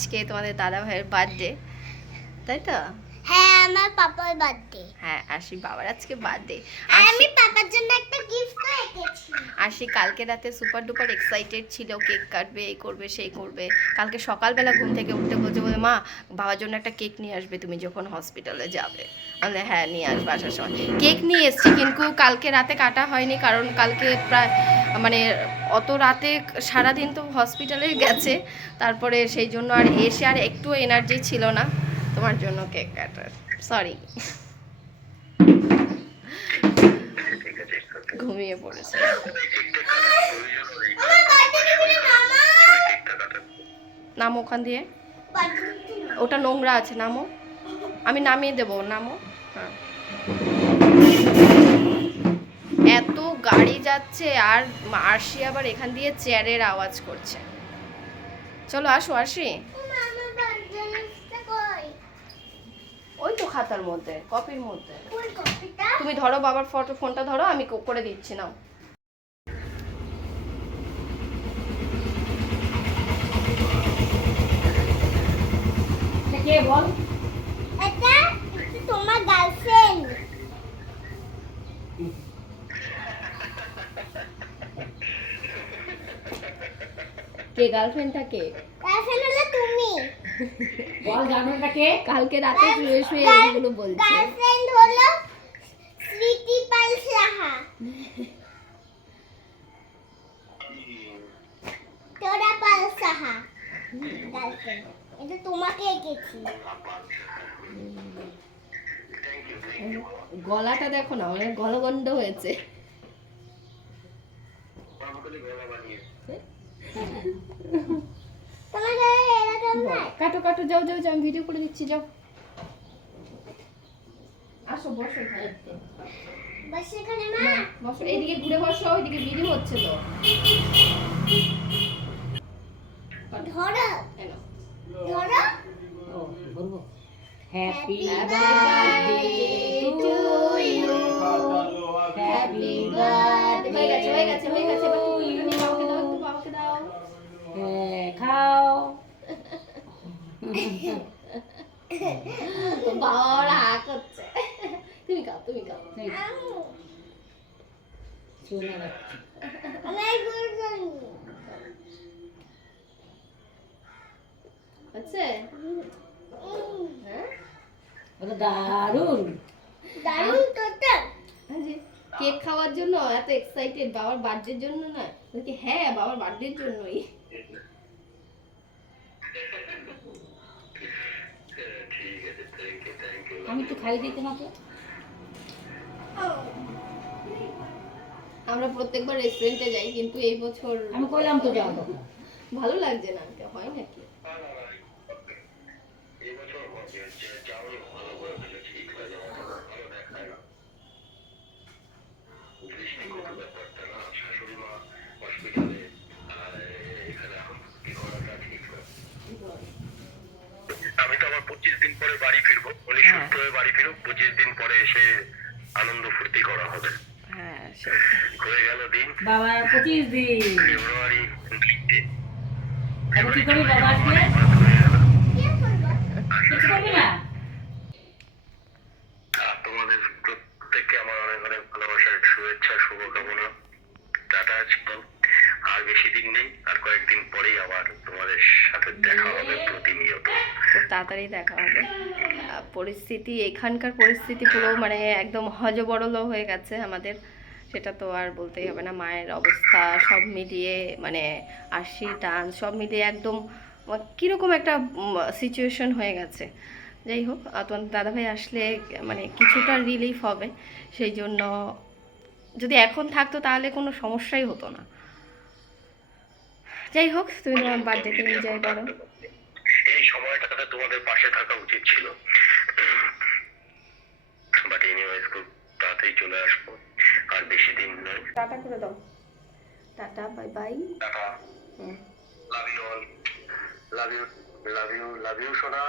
আজকে তোমাদের দাদা ভাইয়ের বার্থডে তাই তো? হ্যাঁ আমার পাপার বার্থডে হ্যাঁ আশি বাবার আজকে বার্থডে আর আমি পাপার জন্য একটা গিফট এঁকেছি আশি কালকে রাতে সুপার ডুপার এক্সাইটেড ছিল কেক কাটবে এই করবে সেই করবে। কালকে সকালবেলা ঘুম থেকে উঠতে বলছে বলে মা বাবার জন্য একটা কেক নিয়ে আসবে তুমি যখন হসপিটালে যাবে। আমি হ্যাঁ নিয়ে আসবে আসার সময়। কেক নিয়ে এসছি কিন্তু কালকে রাতে কাটা হয়নি কারণ কালকে প্রায় মানে অত রাতে সারাদিন তো হসপিটালে গেছে। তারপরে সেই জন্য আর এসে আর একটু এনার্জি ছিল না। তোমার জন্য কেক কাটার। সরি ঘুমিয়ে পড়েছে। নামো ওখান দিয়ে। ওটা নোংরা আছে, নামো। আমি নামিয়ে দেবো, নামো। হ্যাঁ। এত গাড়ি যাচ্ছে, আর আরশি আবার এখান দিয়ে চেয়ারের আওয়াজ করছে। চলো আসো আরশি ওই তো খাতার মধ্যে কপির মধ্যে। তুমি ধরো বাবার ফটো ফোনটা ধরো আমি করে দিচ্ছি নাও। কে বল? এটা তোমার গার্লফ্রেন্ড কে গার্লফ্রেন্ডটা কে? বল জানোটা কে কালকে রাতে শুয়ে শুয়ে এইগুলো বলছে। গার্লফ্রেন্ড হলো স্মৃতি পাল সাহা। তোরা পাল সাহা। গার্লফ্রেন্ড এটা তোমাকে এঁকেছি। গলাটা দেখো না অনেক গলগন্ড হয়েছে। নাই কাটো কাটো যাও যাও যাও আমি ভিডিও করে দিচ্ছি যাও। আসো বসো এখানে। বাস এখানে মা। বসো এইদিকে ঘুরে বসো ওইদিকে ভিডিও হচ্ছে তো। ধরো। ধরো। ও happy birthday to you happy birthday হয়ে গেছে হয়ে গেছে হয়ে গেছে এবার টুকুনিটা নিয়ে বাবাকে দাও একটু বাবাকে দাও হ্যাঁ খাও বাবার হাক হচ্ছে তুমি খাও তুমি শোনা যাচ্ছে হ্যাঁ ওটা দারুণ। দারুণ তোটা কেক খাওয়ার জন্য এত এক্সাইটেড বাবার বার্থডের জন্য না বলছি হ্যাঁ বাবার বার্থডের জন্যই। আমি তো খাই দিই তোমাকে। আমরা প্রত্যেকবার রেস্টুরেন্টে যাই কিন্তু এই বছর আমি কইলাম তো যাও তখন ভালো লাগছে না হয় নাকি? আমি তো আবার পঁচিশ দিন পরে বাড়ি ফিরবো। উনি সুস্থ হয়ে বাড়ি ফিরুক পঁচিশ দিন পরে এসে আনন্দ ফুর্তি করা হবে। হ্যাঁ হয়ে গেল দিন। বাবা পঁচিশ দিন। ফেব্রুয়ারি কি করবি বাবা আসলে করবি না? আর তোমাদের প্রত্যেককে আমার অনেক অনেক ভালোবাসার শুভেচ্ছা শুভকামনা। টাটা ছিল আর বেশি দিন নেই আর কয়েকদিন পরেই আবার তোমাদের সাথে দেখা হবে প্রতিনিয়ত। খুব তাড়াতাড়ি দেখা হবে। পরিস্থিতি এখানকার পরিস্থিতি পুরো মানে একদম হজবরল হয়ে গেছে আমাদের। সেটা তো আর বলতেই হবে না মায়ের অবস্থা সব মিলিয়ে মানে আশি টান সব মিলিয়ে একদম কীরকম একটা সিচুয়েশন হয়ে গেছে। যাই হোক তোমার দাদাভাই আসলে মানে কিছুটা রিলিফ হবে। সেই জন্য যদি এখন থাকতো তাহলে কোনো সমস্যাই হতো না। যাই হোক তুমি তোমার বার্থডেতে এনজয় করো। এই সময়টাতে তোমাদের পাশে থাকা উচিত ছিল। বাট এনিওয়েজ খুব তাড়াতাড়ি চলে আসব। আর বেশি দিন নয়। টাটা করে দাও। Tata bye bye tata. Love you all love you love you love you সোনা।